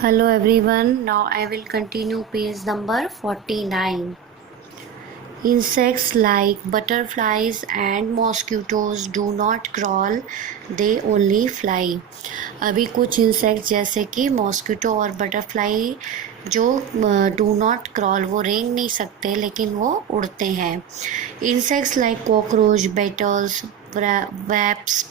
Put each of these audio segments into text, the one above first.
Hello everyone, now I will continue page number 49. Insects like butterflies and mosquitoes do not crawl, they only fly. अभी कुछ insects जैसे कि mosquito और butterfly जो do not crawl, वो रेंग नहीं सकते लेकिन वो उड़ते हैं. Insects like cockroach, beetles, wasps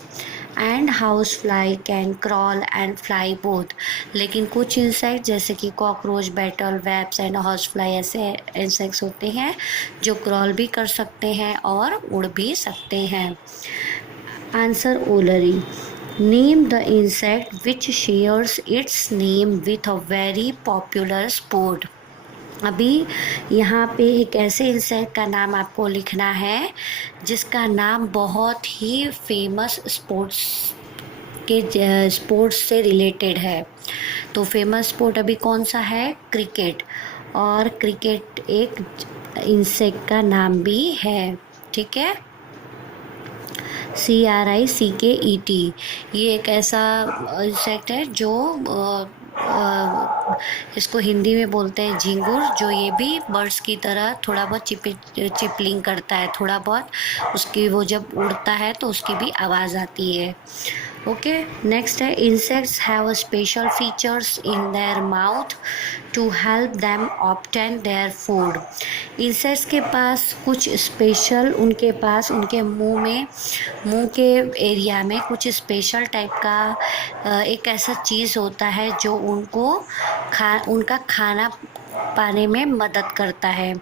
and house fly can crawl and fly both. लेकिन कुछ इंसेक्ट जैसे कि cockroach, beetle, wasps and house fly ऐसे इंसेक्ट्स होते हैं जो क्रॉल भी कर सकते हैं और उड़ भी सकते हैं. Answer orally. Name the insect which shares its name with a very popular sport. अभी यहाँ पे एक ऐसे इंसेक्ट का नाम आपको लिखना है जिसका नाम बहुत ही फेमस स्पोर्ट्स से रिलेटेड है. तो फेमस स्पोर्ट अभी कौन सा है? क्रिकेट. और क्रिकेट एक इंसेक्ट का नाम भी है. ठीक है. CRICKET. ये एक ऐसा इंसेक्ट है जो इसको हिंदी में बोलते हैं झिंगुर, जो ये भी बर्ड्स की तरह थोड़ा बहुत चिपलिंग करता है. थोड़ा बहुत उसकी, वो जब उड़ता है तो उसकी भी आवाज़ आती है. ओके. नेक्स्ट है insects have special features in their mouth to help them obtain their food. Insects के पास कुछ स्पेशल, उनके पास उनके मुंह के एरिया में कुछ स्पेशल टाइप का एक ऐसा चीज़ होता है जो उनका खाना पाने में मदद करता है.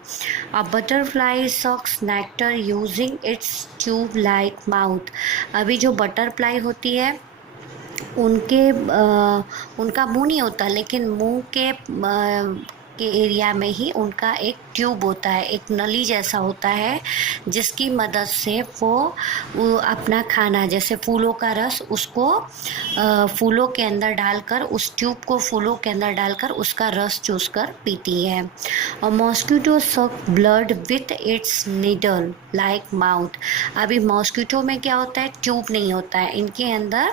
A butterfly sucks nectar using its tube like mouth. अभी जो बटरफ्लाई होती है उनका मुंह नहीं होता, लेकिन मुंह के एरिया में ही उनका एक ट्यूब होता है, एक नली जैसा होता है जिसकी मदद से वो अपना खाना, जैसे फूलों का रस, उसको फूलों के अंदर डालकर, उस ट्यूब को फूलों के अंदर डालकर उसका रस चूसकर पीती है. और मॉस्किटो सक blood with its needle like mouth. अभी मॉस्किटो में क्या होता है? ट्यूब नहीं होता है. इनके अंदर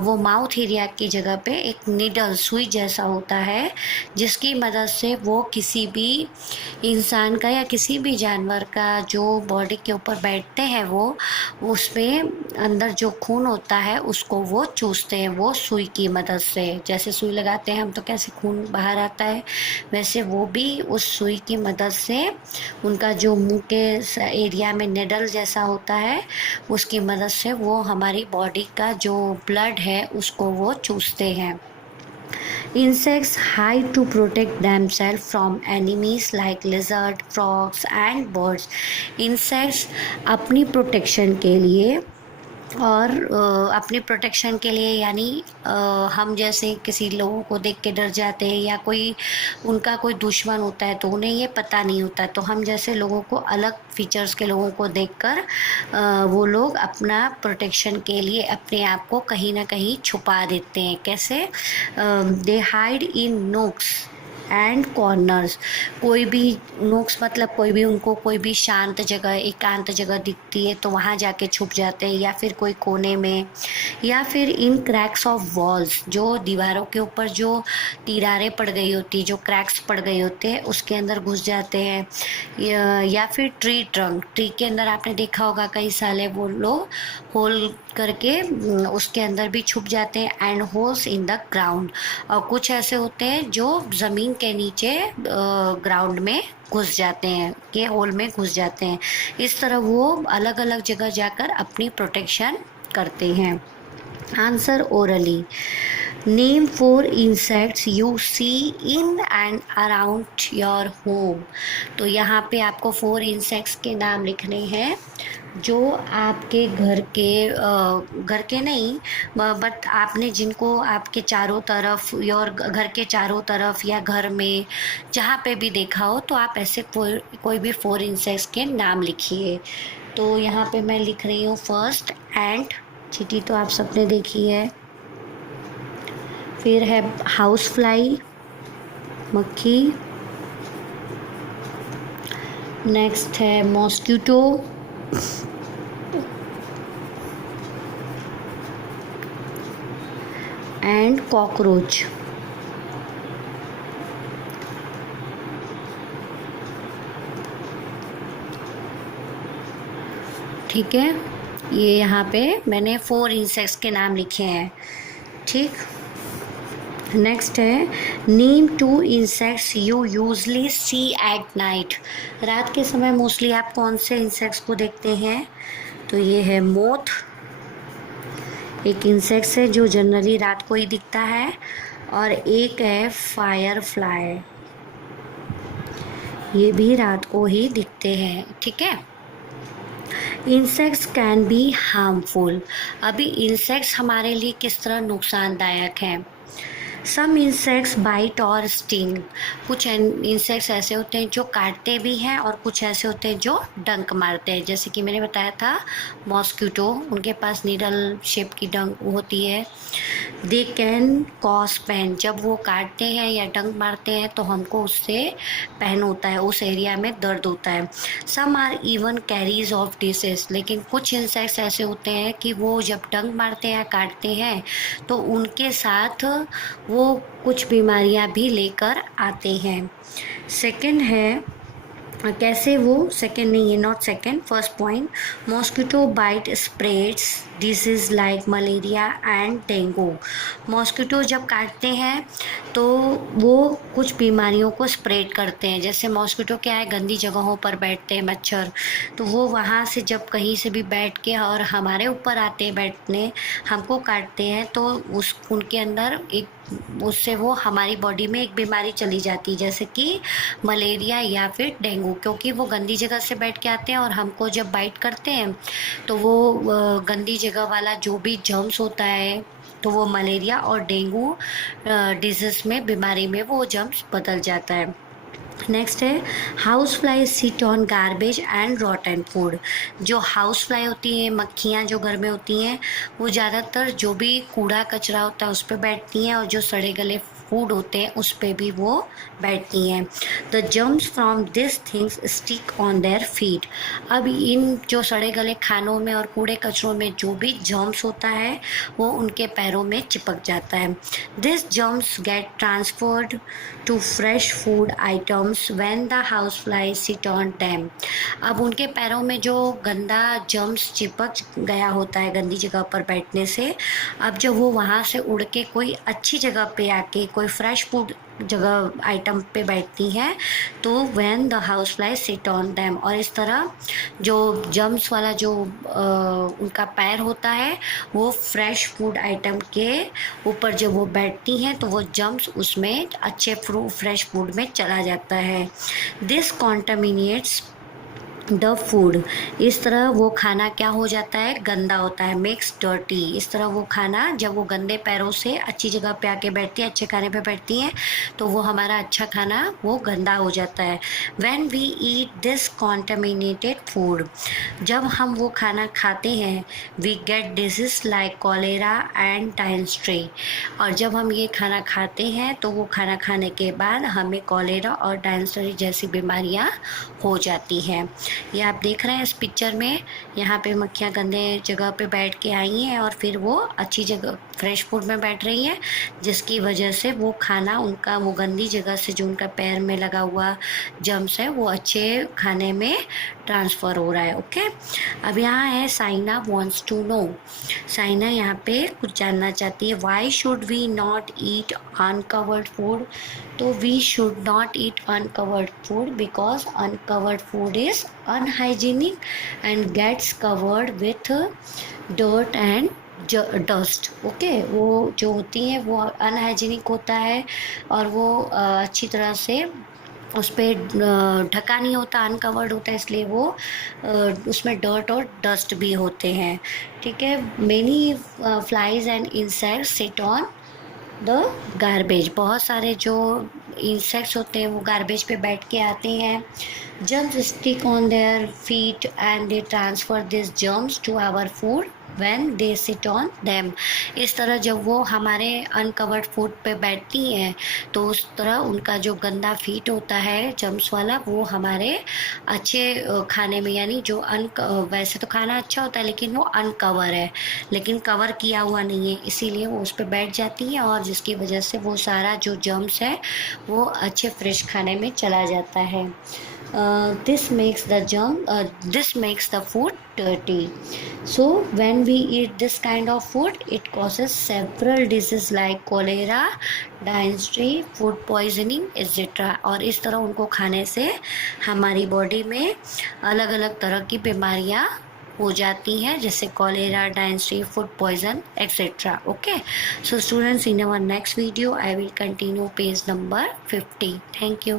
वो माउथ एरिया की जगह पे एक निडल, सुई जैसा होता है जिसकी मदद से वो किसी भी इंसान का या किसी भी जानवर का जो बॉडी के ऊपर बैठते हैं वो उसमें अंदर जो खून होता है उसको वो चूसते हैं, वो सुई की मदद से. जैसे सुई लगाते हैं हम तो कैसे खून बाहर आता है, वैसे वो भी उस सुई की मदद से उनका जो मुंह के एरिया में निडल जैसा होता है उसकी मदद से वो हमारी बॉडी का जो ब्लड है उसको वो चूसते हैं. Insects hide to protect themselves from enemies like lizard, frogs and birds. Insects अपनी प्रोटेक्शन के लिए और अपनी प्रोटेक्शन के लिए यानी हम जैसे किसी लोगों को देख के डर जाते हैं या कोई उनका कोई दुश्मन होता है तो उन्हें ये पता नहीं होता, तो हम जैसे लोगों को, अलग फीचर्स के लोगों को देखकर वो लोग अपना प्रोटेक्शन के लिए अपने आप को कहीं ना कहीं छुपा देते हैं. कैसे? दे हाइड इन नोक्स एंड कॉर्नर्स. कोई भी नोक्स मतलब कोई भी शांत जगह, एकांत जगह दिखती है तो वहाँ जाके छुप जाते हैं, या फिर कोई कोने में, या फिर इन क्रैक्स ऑफ वॉल्स, जो दीवारों के ऊपर जो दीवारें पड़ गई होती, जो क्रैक्स पड़ गए होते हैं उसके अंदर घुस जाते हैं. या फिर ट्री के अंदर आपने देखा होगा कई साले वो लोग होल करके उसके अंदर भी छुप जाते हैं. And holes in the ground. और कुछ ऐसे होते हैं जो ज़मीन के नीचे ग्राउंड में घुस जाते हैं, के होल में घुस जाते हैं. इस तरह वो अलग अलग जगह जाकर अपनी प्रोटेक्शन करते हैं. Answer orally. Name 4 insects you see in and around your home. तो यहाँ पे आपको 4 इंसेक्ट्स के नाम लिखने हैं जो आपके घर के नहीं, बट आपने जिनको आपके चारों तरफ, और घर के चारों तरफ या घर में जहाँ पे भी देखा हो, तो आप ऐसे कोई भी 4 इंसेक्ट्स के नाम लिखिए. तो यहाँ पे मैं लिख रही हूँ फर्स्ट एंट. चींटी तो आप सबने देखी है. फिर है हाउस फ्लाई, मक्खी. नेक्स्ट है मॉस्किटो. And cockroach. ठीक है, ये यहाँ पे मैंने 4 इंसेक्ट्स के नाम लिखे हैं। ठीक, नेक्स्ट है name 2 insects you usually see at night. रात के समय मोस्टली आप कौन से इंसेक्ट्स को देखते हैं? तो ये है मोथ, एक इंसेक्ट्स है जो जनरली रात को ही दिखता है, और एक है फायर फ्लाई, ये भी रात को ही दिखते हैं। ठीक है, इंसेक्ट्स कैन बी हार्मफुल। अभी इंसेक्ट्स हमारे लिए किस तरह नुकसानदायक हैं? सम इंसेक्ट्स बाइट और स्टिंग। कुछ इंसेक्ट्स ऐसे होते हैं जो काटते भी हैं और कुछ ऐसे होते हैं जो डंक मारते हैं। जैसे कि मैंने बताया था मॉस्किटो, उनके पास नीडल शेप की डंक होती है। They can cause pain. जब वो काटते हैं या डंक मारते हैं तो हमको उससे पेन होता है, उस एरिया में दर्द होता है। Some are even carriers of disease. लेकिन कुछ इंसेक्ट्स ऐसे होते हैं कि वो जब डंक मारते हैं या काटते हैं तो उनके साथ वो कुछ बीमारियां भी लेकर आते हैं। सेकंड है, कैसे वो, सेकंड नहीं है, not second, first point, mosquito bite spreads disease like malaria and dengue. Mosquito जब काटते हैं तो वो कुछ बीमारियों को स्प्रेड करते हैं। जैसे मॉस्किटो क्या है, गंदी जगहों पर बैठते हैं मच्छर, तो वो वहाँ से जब कहीं से भी बैठ के और हमारे ऊपर आते हैं बैठने, हमको काटते हैं, तो उस उनके अंदर एक, उससे वो हमारी बॉडी में एक बीमारी चली जाती है, जैसे कि मलेरिया या फिर डेंगू, क्योंकि वो गंदी जगह से बैठ के आते हैं और हमको जब बाइट करते हैं तो वो गंदी जगह वाला जो भी जर्म्स होता है तो वो मलेरिया और डेंगू डिजीज में, बीमारी में वो जर्म्स बदल जाता है। नेक्स्ट है house fly sit on garbage and रॉटन food. जो हाउस फ्लाई होती है, मक्खियाँ जो घर में होती हैं, वो ज़्यादातर जो भी कूड़ा कचरा होता है उस पर बैठती हैं, और जो सड़े गले फूड होते हैं उस पर भी वो बैठती हैं। The germs from this things stick on their feet. अब इन जो सड़े गले खानों में और कूड़े कचरों में जो भी जर्म्स होता है वो उनके पैरों में चिपक जाता है। This germs get transferred to fresh food items when the house fly sit on them. अब उनके पैरों में जो गंदा जर्म्स चिपक गया होता है गंदी जगह पर बैठने से, अब जब वो वहाँ से उड़ के कोई अच्छी जगह पे आके कोई फ्रेश फूड जगह आइटम पे बैठती हैं तो when the house fly sit on them, और इस तरह जो जर्म्स वाला जो उनका पैर होता है वो फ्रेश फूड आइटम के ऊपर जब वो बैठती हैं तो वो जर्म्स उसमें अच्छे फ्रेश फूड में चला जाता है। This contaminates the food. इस तरह वो खाना क्या हो जाता है, गंदा होता है, मेक्स डर्टी। इस तरह वो खाना जब वो गंदे पैरों से अच्छी जगह पे आके बैठती है, अच्छे खाने पे बैठती हैं, तो वो हमारा अच्छा खाना वो गंदा हो जाता है। When we eat this contaminated food, जब हम वो खाना खाते हैं, we get disease like cholera and dysentery. और जब हम ये खाना खाते हैं तो वो खाना खाने के बाद हमें कॉलेरा और डायसेंट्री जैसी बीमारियां हो जाती हैं। ये आप देख रहे हैं इस पिक्चर में, यहाँ पे मक्खियाँ गंदे जगह पे बैठ के आई हैं और फिर वो अच्छी जगह फ्रेश फूड में बैठ रही हैं, जिसकी वजह से वो खाना उनका वो गंदी जगह से जो उनका पैर में लगा हुआ जर्म्स है वो अच्छे खाने में ट्रांसफ़र हो रहा है। ओके, अब यहाँ है Saina wants to know. Saina यहाँ पे कुछ जानना चाहती है, why should we not eat uncovered food. तो we should not eat uncovered food because uncovered food is unhygienic and gets covered with dirt and dust. Okay, वो जो होती हैं वो अनहाइजीनिक होता है और वो अच्छी तरह से उस पर ढका नहीं होता, अनकवर्ड होता है, इसलिए वो उसमें डर्ट और डस्ट भी होते हैं। ठीक है, many flies and insects sit on the garbage. बहुत सारे जो इंसेक्ट्स होते हैं वो गार्बेज पे बैठ के आते हैं। Germs stick on their feet and they transfer this germs to our food when they sit on them। इस तरह जब वो हमारे अनकवर्ड फूड पे बैठती हैं तो उस तरह उनका जो गंदा फीट होता है जम्स वाला, वो हमारे अच्छे खाने में, यानी जो वैसे तो खाना अच्छा होता है लेकिन वो अनकवर है, लेकिन कवर किया हुआ नहीं है, इसीलिए वो उस पर बैठ जाती है और जिसकी वजह से वो सारा जो जर्म्स है वो अच्छे फ्रेश खाने में चला जाता है। this makes the food dirty। So when we eat this kind of food, it causes several diseases like cholera, dysentery, food poisoning, etc। और इस तरह उनको खाने से हमारी बॉडी में अलग अलग तरह की बीमारियां हो जाती हैं, जैसे cholera, dysentery, food poison, etcetera. Okay, so students, in our next video I will continue page number 50। Thank you.